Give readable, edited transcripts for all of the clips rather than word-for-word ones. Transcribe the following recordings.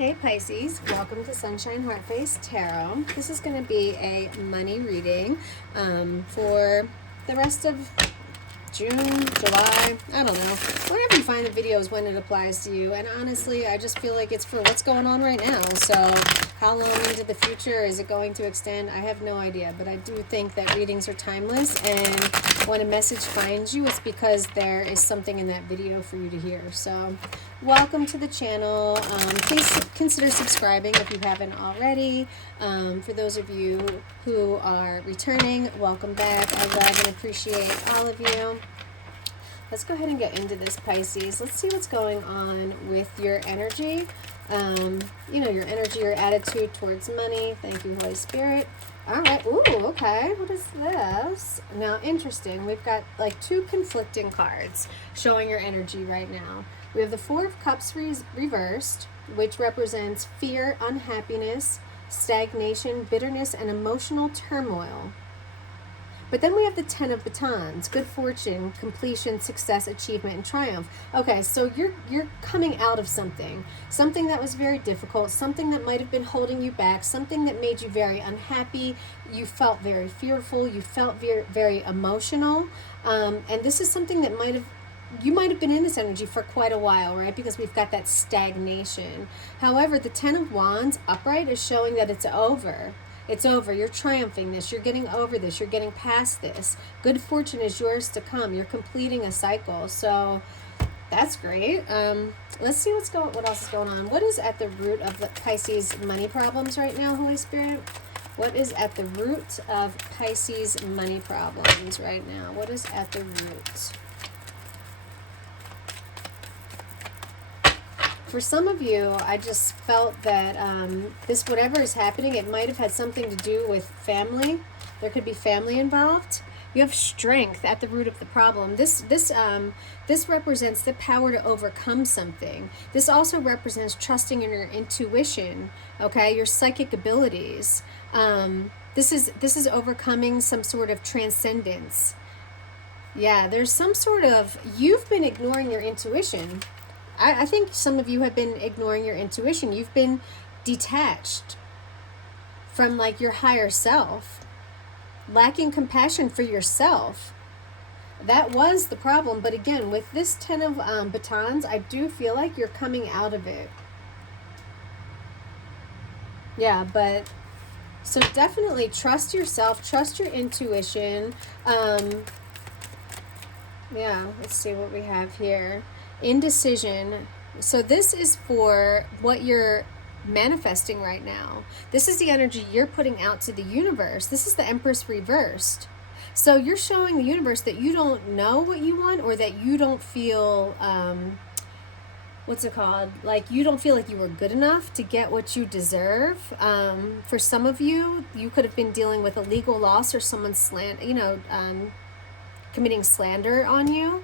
Hey Pisces, welcome to Sunshine Heartface Tarot. This is going to be a money reading for the rest of June, July, I don't know. Whenever you find the videos when it applies to you. And honestly, I just feel like it's for what's going on right now. So how long into the future is it going to extend? I have no idea. But I do think that readings are timeless. And when a message finds you, it's because there is something in that video for you to hear. So welcome to the channel. Please consider subscribing if you haven't already. For those of you who are returning, welcome back. I love and appreciate all of you. Let's go ahead and get into this, Pisces. Let's see what's going on with your energy. Your energy, your attitude towards money. Thank you, Holy Spirit. All right. Ooh, okay. What is this? Now, interesting. We've got like two conflicting cards showing your energy right now. We have the Four of Cups reversed, which represents fear, unhappiness, stagnation, bitterness, and emotional turmoil. But then we have the Ten of Batons, good fortune, completion, success, achievement, and triumph. Okay, so you're coming out of something that was very difficult, something that might have been holding you back, something that made you very unhappy. You felt very fearful. You felt very, very emotional. And this is something that you might have been in this energy for quite a while, right? Because we've got that stagnation. However, the Ten of Wands upright is showing that it's over. It's over. You're triumphing this. You're getting over this. You're getting past this. Good fortune is yours to come. You're completing a cycle. So that's great. Let's see what else is going on. What is at the root of the Pisces money problems right now, Holy Spirit? What is at the root of Pisces money problems right now? What is at the root? For some of you, I just felt that this, whatever is happening, it might have had something to do with family. There could be family involved. You have strength at the root of the problem. This represents the power to overcome something. This also represents trusting in your intuition, okay, your psychic abilities. This is overcoming some sort of transcendence. Yeah, there's some sort of, you've been ignoring your intuition. I think some of you have been ignoring your intuition. You've been detached from like your higher self, lacking compassion for yourself. That was the problem. But again, with this Ten of Batons, I do feel like you're coming out of it. Yeah, but so definitely trust yourself, trust your intuition. Yeah, let's see what we have here. Indecision. So this is for what you're manifesting right now. This is the energy you're putting out to the universe. This is the Empress reversed. So you're showing the universe that you don't know what you want, or that you don't feel what's it called, like you don't feel like you were good enough to get what you deserve. For some of you, you could have been dealing with a legal loss, or someone committing slander on you.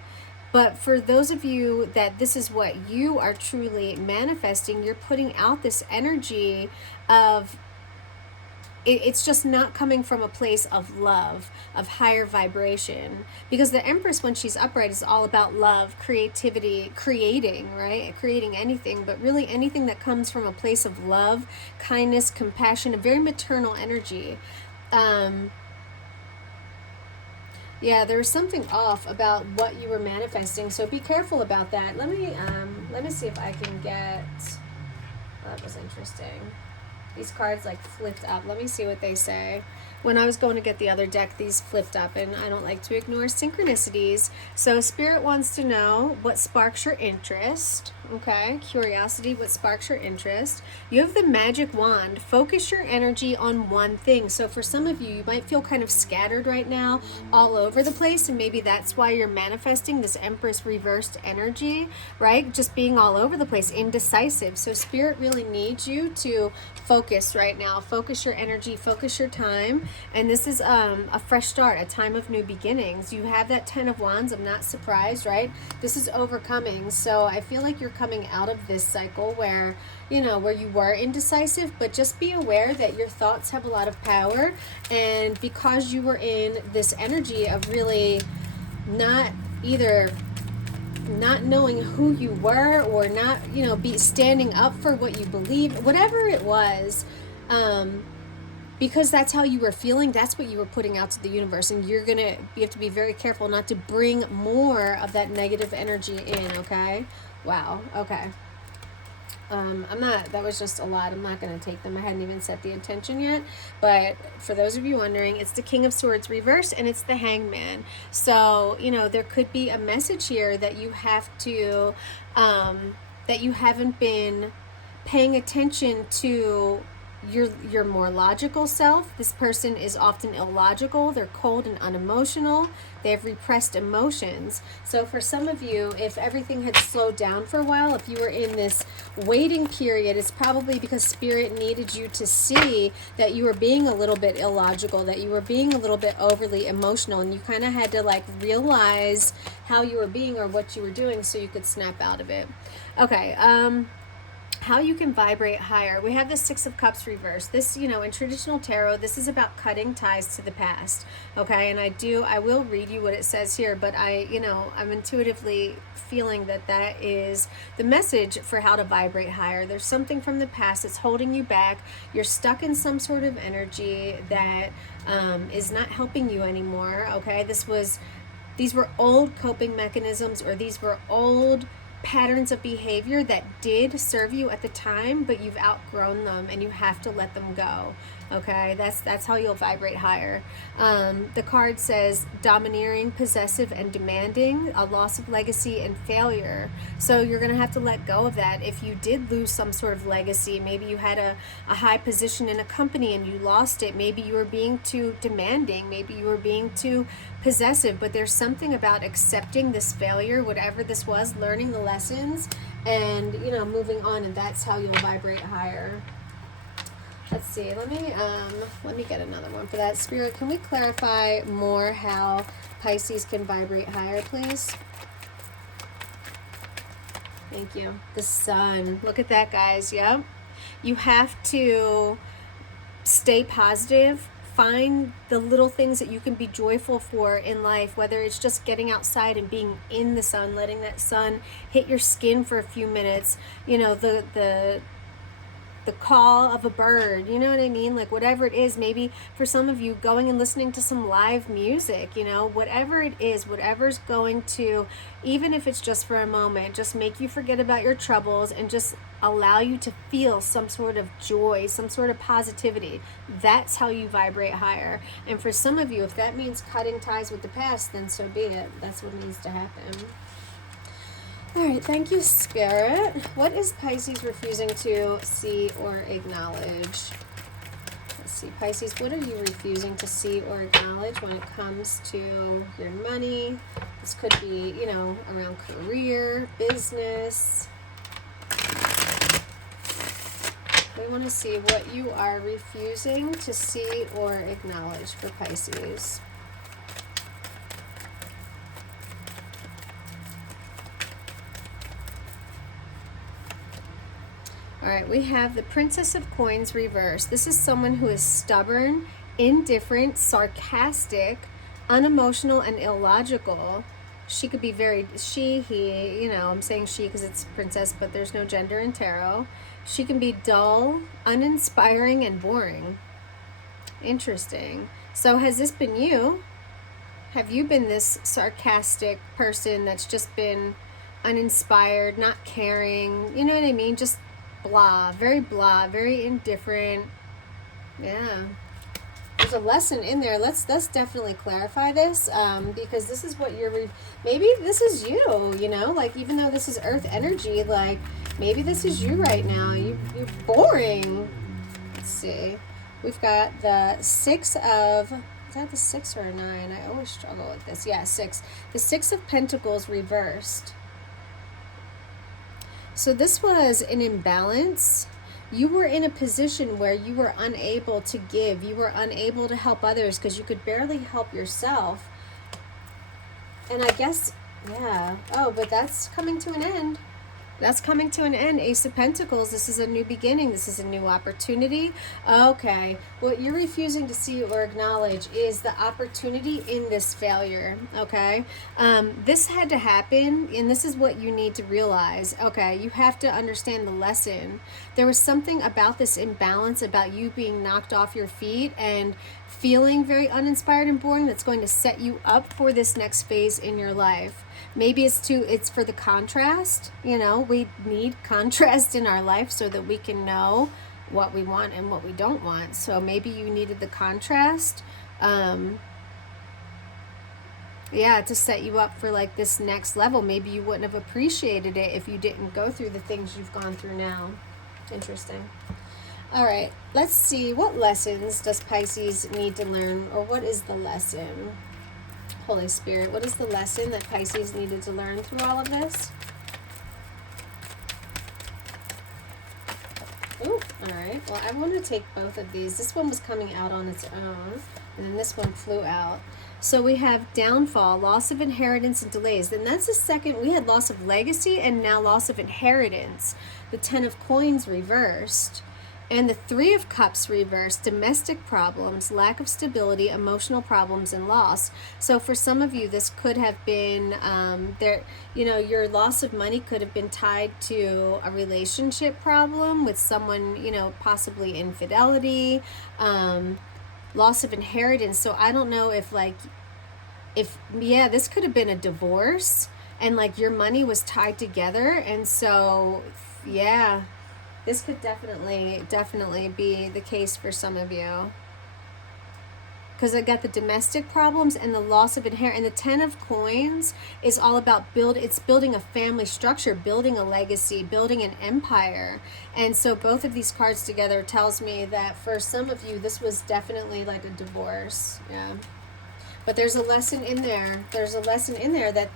But for those of you that this is what you are truly manifesting, you're putting out this energy of, it's just not coming from a place of love, of higher vibration. Because the Empress, when she's upright, is all about love, creativity, creating, right? Creating anything, but really anything that comes from a place of love, kindness, compassion, a very maternal energy. Yeah, there was something off about what you were manifesting, so be careful about that. Let me see if I can get. Oh, that was interesting. These cards like flipped up. Let me see what they say. When I was going to get the other deck, these flipped up, and I don't like to ignore synchronicities. So Spirit wants to know what sparks your interest. Okay, curiosity, what sparks your interest. You have the Magic Wand. Focus your energy on one thing. So for some of you, you might feel kind of scattered right now, all over the place, and maybe that's why you're manifesting this Empress reversed energy, right? Just being all over the place, indecisive. So Spirit really needs you to focus right now. Focus your energy, focus your time. And this is a fresh start, a time of new beginnings. You have that Ten of Wands. I'm not surprised, right? This is overcoming. So I feel like you're coming out of this cycle where you were indecisive, but just be aware that your thoughts have a lot of power. And because you were in this energy of really not either not knowing who you were, or not, you know, be standing up for what you believe, whatever it was, because that's how you were feeling, that's what you were putting out to the universe. And you have to be very careful not to bring more of that negative energy in, okay? Wow, okay. That was just a lot. I'm not going to take them. I hadn't even set the intention yet. But for those of you wondering, it's the King of Swords reversed, and it's the Hangman. So, you know, there could be a message here that you have to, that you haven't been paying attention to your more logical self. This person is often illogical. They're cold and unemotional. They have repressed emotions. So for some of you, if everything had slowed down for a while, if you were in this waiting period, it's probably because Spirit needed you to see that you were being a little bit illogical, that you were being a little bit overly emotional, and you kind of had to like realize how you were being or what you were doing so you could snap out of it. Okay, how you can vibrate higher. We have the Six of Cups reversed. This, you know, in traditional tarot, this is about cutting ties to the past. Okay, and I will read you what it says here, but I'm intuitively feeling that that is the message for how to vibrate higher. There's something from the past that's holding you back. You're stuck in some sort of energy that is not helping you anymore. Okay, these were old coping mechanisms, or these were old patterns of behavior that did serve you at the time, but you've outgrown them and you have to let them go. Okay, that's how you'll vibrate higher. The card says domineering, possessive, and demanding, a loss of legacy and failure. So you're going to have to let go of that. If you did lose some sort of legacy, maybe you had a high position in a company and you lost it. Maybe you were being too demanding. Maybe you were being too possessive. But there's something about accepting this failure, whatever this was, learning the lessons, and moving on, and that's how you'll vibrate higher. Let's see, let me get another one for that. Spirit, can we clarify more how Pisces can vibrate higher, please? Thank you. The Sun. Look at that, guys. Yep. You have to stay positive. Find the little things that you can be joyful for in life, whether it's just getting outside and being in the sun, letting that sun hit your skin for a few minutes, the call of a bird, you know what I mean? Like whatever it is, maybe for some of you going and listening to some live music, whatever it is, whatever's going to, even if it's just for a moment, just make you forget about your troubles and just allow you to feel some sort of joy, some sort of positivity. That's how you vibrate higher. And for some of you, if that means cutting ties with the past, then so be it. That's what needs to happen. All right, thank you, Spirit. What is Pisces refusing to see or acknowledge? Let's see, Pisces, what are you refusing to see or acknowledge when it comes to your money? This could be, around career, business. We want to see what you are refusing to see or acknowledge for Pisces. All right, we have the Princess of Coins reversed. This is someone who is stubborn, indifferent, sarcastic, unemotional, and illogical. She could be he, I'm saying she because it's princess, but there's no gender in tarot. She can be dull, uninspiring, and boring. Interesting. So has this been you? Have you been this sarcastic person that's just been uninspired, not caring, you know what I mean? Just blah, very indifferent. Yeah, there's a lesson in there. Let's definitely clarify this, because this is what maybe this is you, like even though this is earth energy, like maybe this is you right now. You're boring. Let's see, we've got the is that the 6 or a 9? I always struggle with this. Yeah, 6. The 6 of Pentacles reversed. So this was an imbalance. You were in a position where you were unable to give. You were unable to help others because you could barely help yourself. And I guess, yeah. Oh, but that's coming to an end. That's coming to an end. Ace of Pentacles. This is a new beginning. This is a new opportunity. Okay. What you're refusing to see or acknowledge is the opportunity in this failure. Okay. This had to happen, and this is what you need to realize. Okay. You have to understand the lesson. There was something about this imbalance, about you being knocked off your feet and feeling very uninspired and boring, that's going to set you up for this next phase in your life. Maybe it's for the contrast. You know, we need contrast in our life so that we can know what we want and what we don't want. So maybe you needed the contrast, yeah, to set you up for like this next level. Maybe you wouldn't have appreciated it if you didn't go through the things you've gone through now. Interesting. All right, let's see, what lessons does Pisces need to learn, or what is the lesson? Holy Spirit, what is the lesson that Pisces needed to learn through all of this? Ooh, all right. Well, I want to take both of these. This one was coming out on its own, and then this one flew out. So we have downfall, loss of inheritance, and delays. Then that's the second. We had loss of legacy and now loss of inheritance. The 10 of coins reversed. And the 3 of Cups reversed, domestic problems, lack of stability, emotional problems, and loss. So for some of you, this could have been, your loss of money could have been tied to a relationship problem with someone, possibly infidelity, loss of inheritance. So I don't know if this could have been a divorce and like your money was tied together. And so, yeah. This could definitely be the case for some of you. Because I got the domestic problems and the loss of inheritance. And the 10 of coins is all about building a family structure, building a legacy, building an empire. And so both of these cards together tells me that for some of you, this was definitely like a divorce. Yeah. But there's a lesson in there. There's a lesson in there that,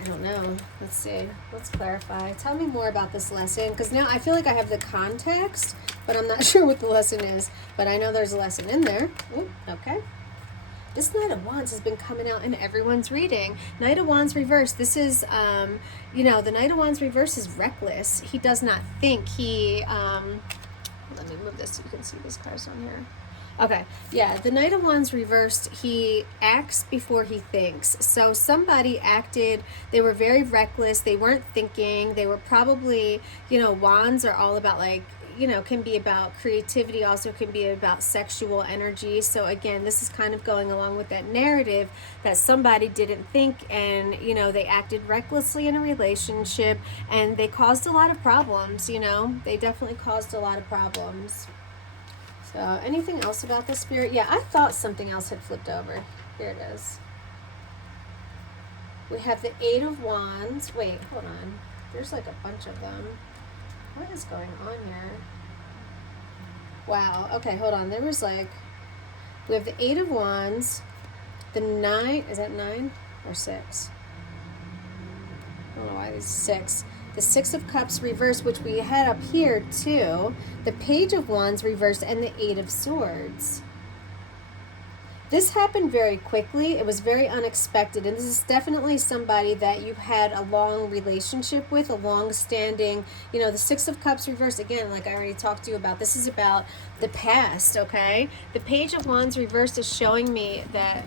I don't know. Let's see. Let's clarify. Tell me more about this lesson, because now I feel like I have the context, but I'm not sure what the lesson is. But I know there's a lesson in there. Ooh, okay. This Knight of Wands has been coming out in everyone's reading. Knight of Wands reverse. This is, the Knight of Wands reverse is reckless. He does not think. Let me move this so you can see these cards on here. Okay, yeah, the Knight of Wands reversed, he acts before he thinks. So somebody acted, they were very reckless, they weren't thinking, they were probably, wands are all about can be about creativity, also can be about sexual energy. So again, this is kind of going along with that narrative that somebody didn't think and, they acted recklessly in a relationship and they caused a lot of problems, they definitely caused a lot of problems. So, anything else about the Spirit? Yeah, I thought something else had flipped over. Here it is. We have the 8 of Wands. Wait, hold on. There's like a bunch of them. What is going on here? Wow. Okay, hold on. There was we have the 8 of Wands. The 9, is that 9 or 6? I don't know why there's 6. The 6 of Cups reversed, which we had up here too. The Page of Wands reversed, and the 8 of Swords. This happened very quickly. It was very unexpected, and this is definitely somebody that you've had a long relationship with, a long-standing, the 6 of Cups reversed, again, like I already talked to you about, this is about the past, okay? The Page of Wands reversed is showing me that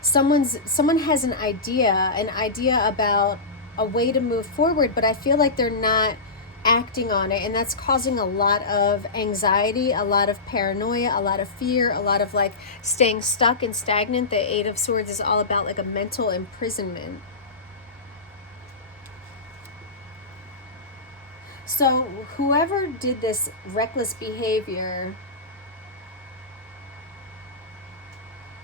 someone has an idea about a way to move forward, but I feel like they're not acting on it, and that's causing a lot of anxiety, a lot of paranoia, a lot of fear, a lot of staying stuck and stagnant. The 8 of Swords is all about a mental imprisonment. So whoever did this reckless behavior,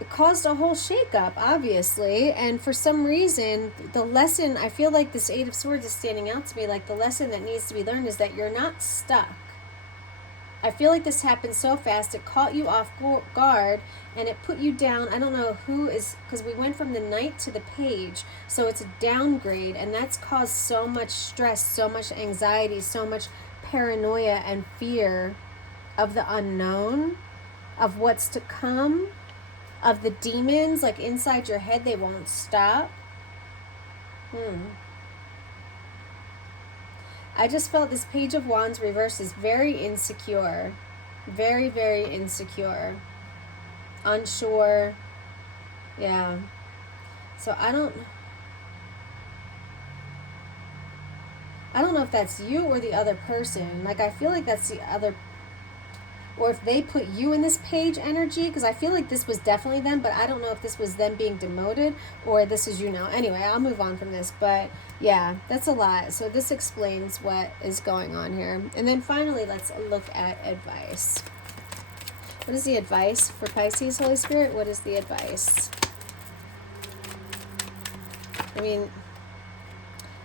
it caused a whole shakeup, obviously, and for some reason, the lesson, I feel like this 8 of Swords is standing out to me, the lesson that needs to be learned is that you're not stuck. I feel like this happened so fast, it caught you off guard, and it put you down. I don't know who is, because we went from the Knight to the Page, so it's a downgrade, and that's caused so much stress, so much anxiety, so much paranoia and fear of the unknown, of what's to come, of the demons inside your head. They won't stop. I just felt this Page of Wands reverse is very insecure. Very, very insecure. Unsure. Yeah. So I don't know if that's you or the other person. Like, I feel like that's the other, or if they put you in this page energy, because I feel like this was definitely them, but I don't know if this was them being demoted or this is you now. Anyway, I'll move on from this, but yeah, that's a lot. So this explains what is going on here. And then finally, let's look at advice. What is the advice for Pisces, Holy Spirit? What is the advice? I mean,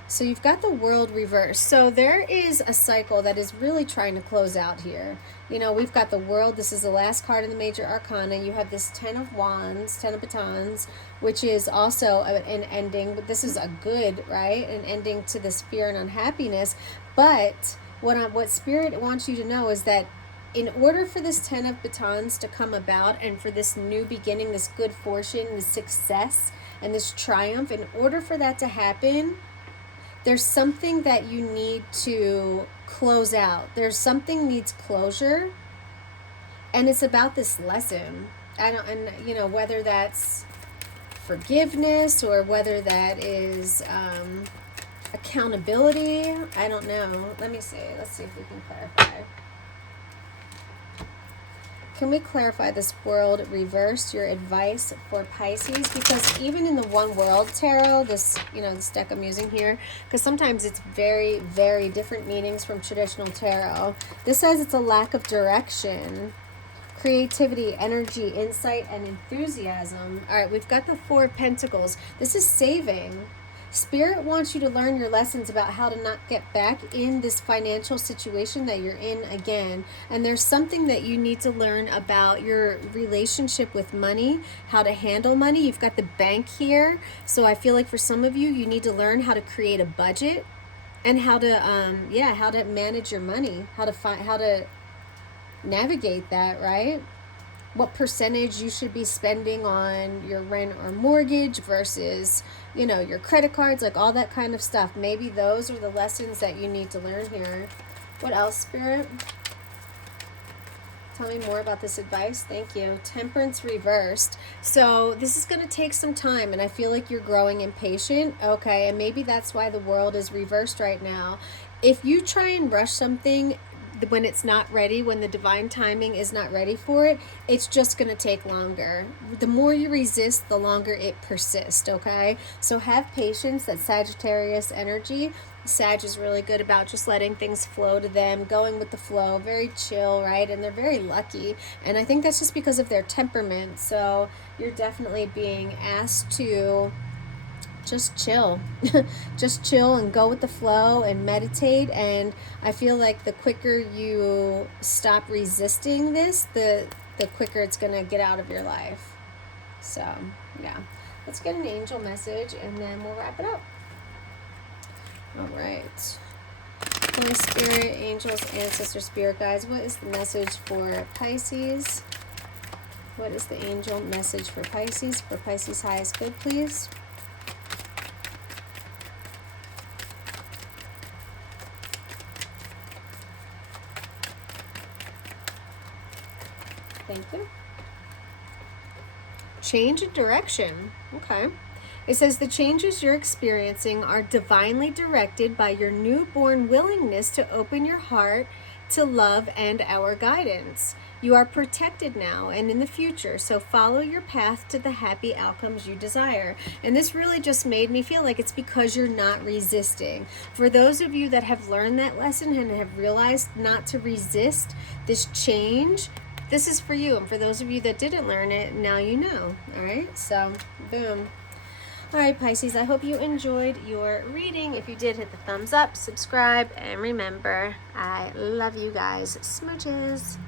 so you've got the World reversed. So there is a cycle that is really trying to close out here. You know, we've got the World. This is the last card in the Major Arcana. You have this Ten of Wands, Ten of Batons, which is also an ending. But this is a good, right? An ending to this fear and unhappiness. But what Spirit wants you to know is that in order for this Ten of Batons to come about and for this new beginning, this good fortune, this success, and this triumph, in order for that to happen, there's something that you need to close out. There's something needs closure, and it's about this lesson. And you know, whether that's forgiveness or whether that is accountability, I don't know. Let's see if we can clarify. Can we clarify this World reversed, your advice for Pisces? Because even in the One World Tarot, this deck I'm using here, because sometimes it's very, very different meanings from traditional tarot. This says it's a lack of direction, creativity, energy, insight, and enthusiasm. All right, we've got the Four of Pentacles. This is saving. Spirit wants you to learn your lessons about how to not get back in this financial situation that you're in again. And there's something that you need to learn about your relationship with money, how to handle money. You've got the bank here. So I feel like for some of you, you need to learn how to create a budget and how to manage your money, how to navigate that, right? What percentage you should be spending on your rent or mortgage versus, your credit cards, like all that kind of stuff. Maybe those are the lessons that you need to learn here. What else, Spirit? Tell me more about this advice. Thank you. Temperance reversed. So this is going to take some time, and I feel like you're growing impatient. Okay, and maybe that's why the World is reversed right now. If you try and rush something when it's not ready, when the divine timing is not ready for it, it's just going to take longer. The more you resist, the longer it persists, okay? So have patience. That Sagittarius energy. Sag is really good about just letting things flow to them, going with the flow, very chill, right? And they're very lucky. And I think that's just because of their temperament. So you're definitely being asked to just chill. Just chill and go with the flow and meditate. And I feel like the quicker you stop resisting this, the quicker it's going to get out of your life. So, yeah. Let's get an angel message and then we'll wrap it up. All right. Holy Spirit, angels, ancestors, spirit guides, what is the message for Pisces? What is the angel message for Pisces? For Pisces highest good, please. Thank you. Change in direction. Okay. It says the changes you're experiencing are divinely directed by your newborn willingness to open your heart to love and our guidance. You are protected now and in the future, so follow your path to the happy outcomes you desire. And this really just made me feel like it's because you're not resisting. For those of you that have learned that lesson and have realized not to resist this change, this is for you. And for those of you that didn't learn it, now you know. All right, so boom. All right, Pisces, I hope you enjoyed your reading. If you did, hit the thumbs up, subscribe, and remember, I love you guys. Smooches.